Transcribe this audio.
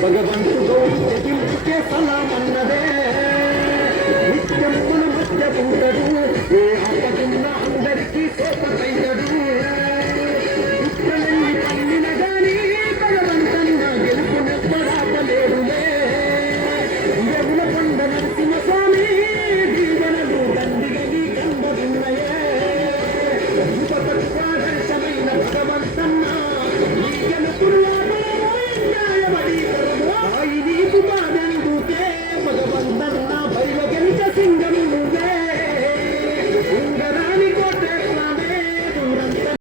భగవంతుడు తెగింపుకే సలామన్నదే నిత్యం మన మధ్య ఉంటాడు ఏ ఆపదున్న అందరికీ సోపతైతడు ఇక్కడెళ్ళి పన్నిన గాని భగవంతన్న గెలుపునెక్కడాపలేడులే దేవుల కొండ నరసింహ